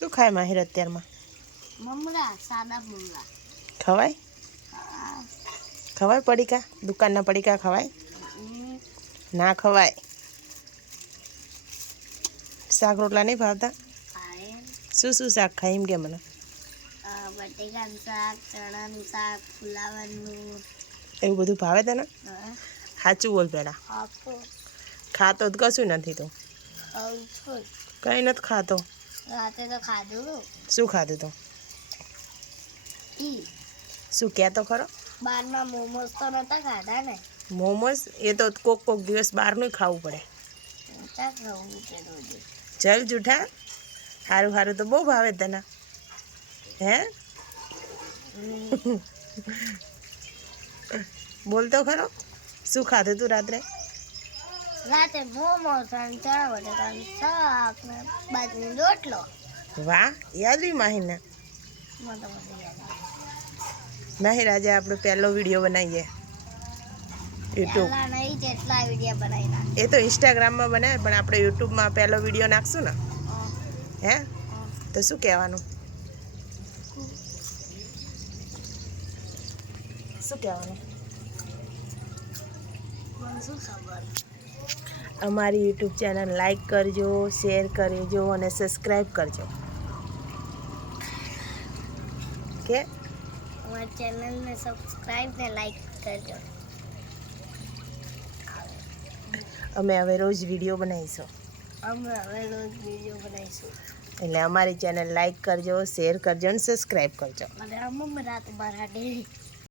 શું ખાય માહિર અત્યારમાં? મમરા, સાદા મમરા ખવાય? ખવાય પડીકા? દુકાનના પડીકા ખવાય? ના ખવાય. શાક રોટલા નહીં ભાવતા? શું શું શાક ખાય એમ કે મને? બટેકાનું શાક, ચણાનું શાક, ફુલાવાનું. એવું બધું ભાવે તને? સાચું બોલ પેલા. ખાતો જ કશું નથી તું. કઈ નથી ખાતો. રાતે તો ખાધું. શું ખાધું તું? શું કહેતો ખરો? બહારના મોમોસ તો નતા ખાધા ને. મોમોસ એ તો કોક દિવસ બહારનું ખાવું પડે. ચલ જૂઠા. સારું સારું તો બહુ ભાવે તને. હે બોલતો ખરો? શું ખાધું તું રાત્રે? રાતે મોમોસ અને ચણા બટાકાનું શાક ને બાજરીનો રોટલો. વાહ, યાદ રહી માહીને. માહિર આજે આપણે પહેલો વિડીયો બનાવીએ યુટ્યુબ. એ તો ઇન્સ્ટાગ્રામમાં બનાવે પણ આપણે યુટ્યુબમાં પહેલો વિડીયો નાખશું ને. હે તો શું કહેવાનું? શું કહેવાનું? અમારી યુટ્યુબ ચેનલ લાઈક કરજો, શેર કરજો અને સબસ્ક્રાઈબ કરજો. કે અમારી ચેનલને સબસ્ક્રાઈબ ને લાઈક કરજો. અમે હવે રોજ વિડીયો બનાવીશું. એટલે અમારી ચેનલ લાઈક કરજો, શેર કરજો અને સબસ્ક્રાઈબ કરજો. અને મમરા તો બરાડે.